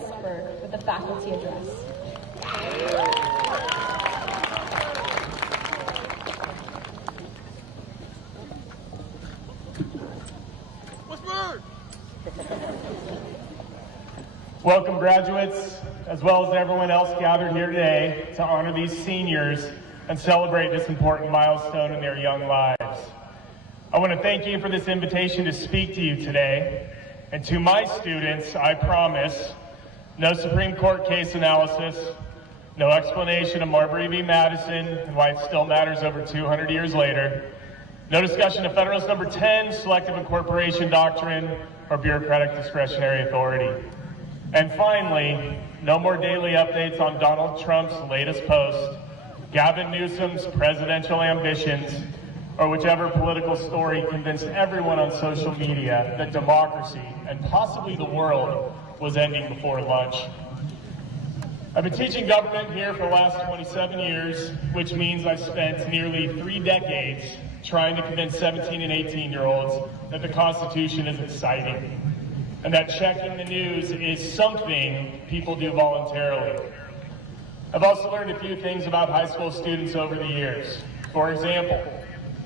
Westberg with the faculty address. Westberg! Welcome, graduates, as well as everyone else gathered here today to honor these seniors and celebrate this important milestone in their young lives. I want to thank you for this invitation to speak to you today. And to my students, I promise no Supreme Court case analysis, no explanation of Marbury v. Madison and why it still matters over 200 years later, no discussion of Federalist Number 10, selective incorporation doctrine, or bureaucratic discretionary authority. And finally, no more daily updates on Donald Trump's latest post, Gavin Newsom's presidential ambitions, or whichever political story convinced everyone on social media that democracy and possibly the world was ending before lunch. I've been teaching government here for the last 27 years, which means I've spent nearly 3 decades trying to convince 17 and 18-year-olds that the Constitution is exciting and that checking the news is something people do voluntarily. I've also learned a few things about high school students over the years. For example,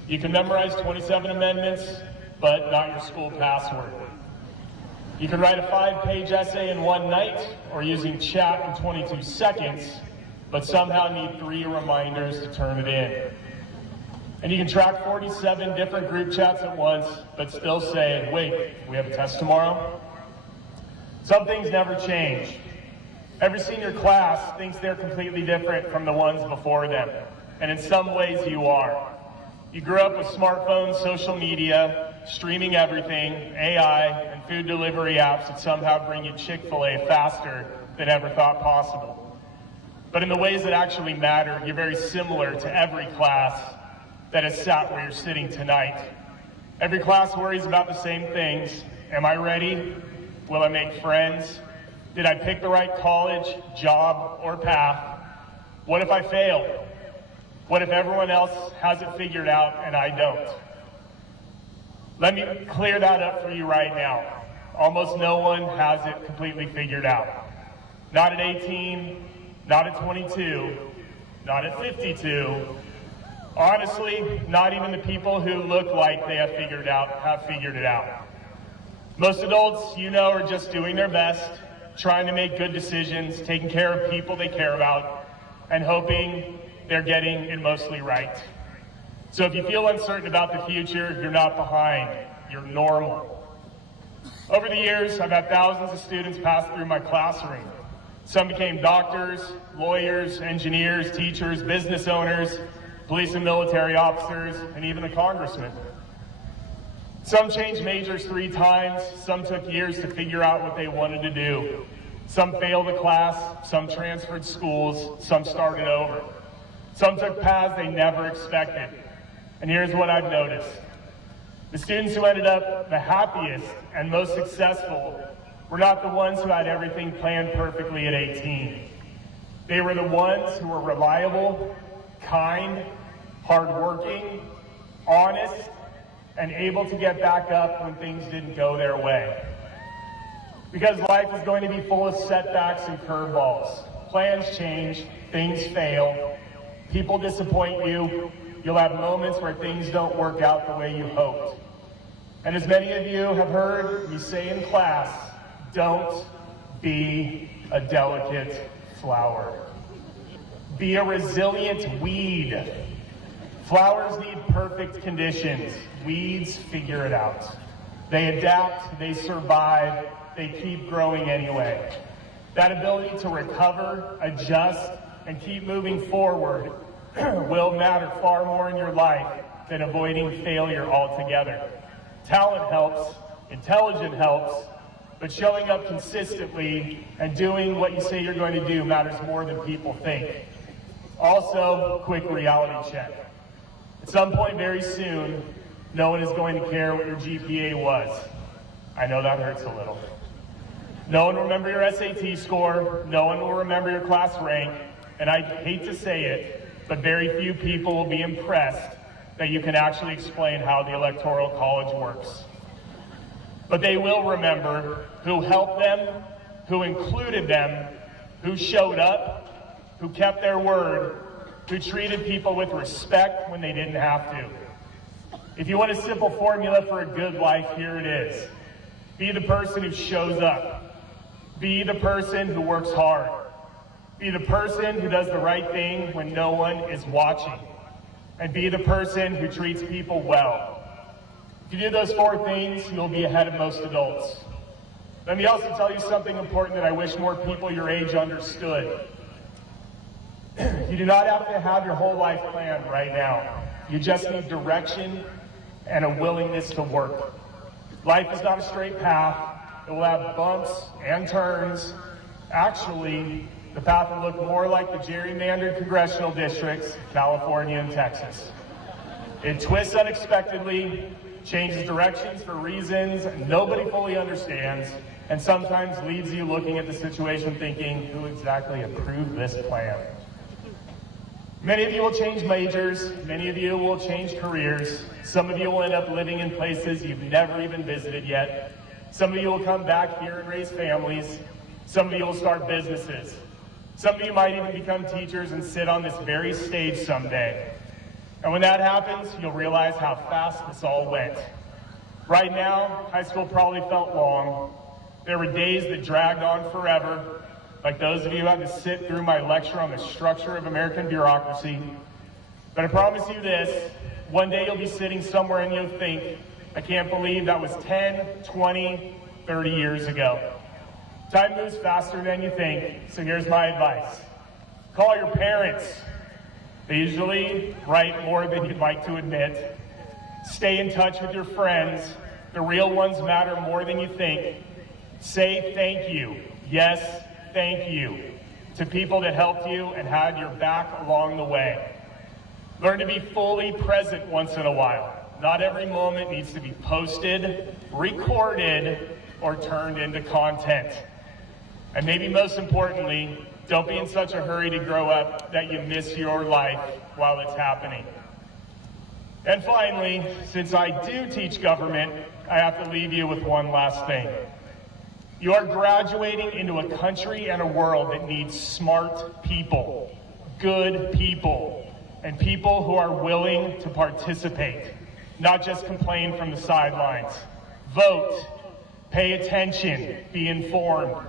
you can memorize 27 amendments, but not your school password. You can write a 5-page essay in one night or using chat in 22 seconds, but somehow need 3 reminders to turn it in. And you can track 47 different group chats at once, but still say, wait, we have a test tomorrow? Some things never change. Every senior class thinks they're completely different from the ones before them, and in some ways you are. You grew up with smartphones, social media, streaming everything, AI, and food delivery apps that somehow bring you Chick-fil-A faster than ever thought possible. But in the ways that actually matter, you're very similar to every class that has sat where you're sitting tonight. Every class worries about the same things. Am I ready? Will I make friends? Did I pick the right college, job, or path? What if I fail? What if everyone else has it figured out and I don't? Let me clear that up for you right now. Almost no one has it completely figured out. Not at 18, not at 22, not at 52. Honestly, not even the people who look like they have figured it out. Most adults, you know, are just doing their best, trying to make good decisions, taking care of people they care about, and hoping they're getting it mostly right. So if you feel uncertain about the future, you're not behind, you're normal. Over the years, I've had thousands of students pass through my classroom. Some became doctors, lawyers, engineers, teachers, business owners, police and military officers, and even a congressman. Some changed majors 3 times, some took years to figure out what they wanted to do. Some failed a class, some transferred schools, some started over. Some took paths they never expected. And here's what I've noticed. The students who ended up the happiest and most successful were not the ones who had everything planned perfectly at 18. They were the ones who were reliable, kind, hardworking, honest, and able to get back up when things didn't go their way. Because life is going to be full of setbacks and curveballs. Plans change, things fail, people disappoint you, you'll have moments where things don't work out the way you hoped. And as many of you have heard me say in class, don't be a delicate flower. Be a resilient weed. Flowers need perfect conditions. Weeds figure it out. They adapt, they survive, they keep growing anyway. That ability to recover, adjust, and keep moving forward will matter far more in your life than avoiding failure altogether. Talent helps, intelligence helps, but showing up consistently and doing what you say you're going to do matters more than people think. Also, quick reality check. At some point very soon, no one is going to care what your GPA was. I know that hurts a little. No one will remember your SAT score, no one will remember your class rank, and I hate to say it, but very few people will be impressed that you can actually explain how the Electoral College works. But they will remember who helped them, who included them, who showed up, who kept their word, who treated people with respect when they didn't have to. If you want a simple formula for a good life, here it is. Be the person who shows up. Be the person who works hard. Be the person who does the right thing when no one is watching. And be the person who treats people well. If you do those 4 things, you'll be ahead of most adults. Let me also tell you something important that I wish more people your age understood. You do not have to have your whole life planned right now. You just need direction and a willingness to work. Life is not a straight path. It will have bumps and turns. Actually, the path will look more like the gerrymandered congressional districts, California and Texas. It twists unexpectedly, changes directions for reasons nobody fully understands, and sometimes leaves you looking at the situation thinking, who exactly approved this plan? Many of you will change majors, many of you will change careers, some of you will end up living in places you've never even visited yet, some of you will come back here and raise families, some of you will start businesses, some of you might even become teachers and sit on this very stage someday. And when that happens, you'll realize how fast this all went. Right now, high school probably felt long. There were days that dragged on forever, like those of you who had to sit through my lecture on the structure of American bureaucracy. But I promise you this, one day you'll be sitting somewhere and you'll think, I can't believe that was 10, 20, 30 years ago. Time moves faster than you think, so here's my advice. Call your parents. They usually write more than you'd like to admit. Stay in touch with your friends. The real ones matter more than you think. Say thank you. Yes, thank you to people that helped you and had your back along the way. Learn to be fully present once in a while. Not every moment needs to be posted, recorded, or turned into content. And maybe most importantly, don't be in such a hurry to grow up that you miss your life while it's happening. And finally, since I do teach government, I have to leave you with one last thing. You are graduating into a country and a world that needs smart people, good people, and people who are willing to participate, not just complain from the sidelines. Vote, pay attention, be informed.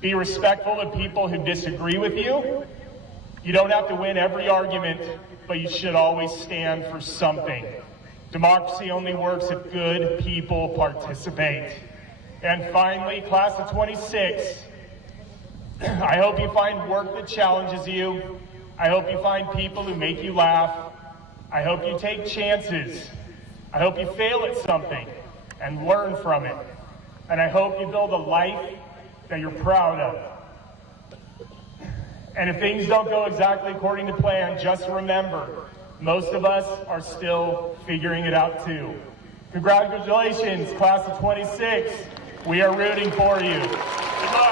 Be respectful of people who disagree with you. You don't have to win every argument, but you should always stand for something. Democracy only works if good people participate. And finally, class of 26, I hope you find work that challenges you. I hope you find people who make you laugh. I hope you take chances. I hope you fail at something and learn from it. And I hope you build a life that you're proud of. And if things don't go exactly according to plan, just remember, most of us are still figuring it out too. Congratulations, class of 26. We are rooting for you. Good luck.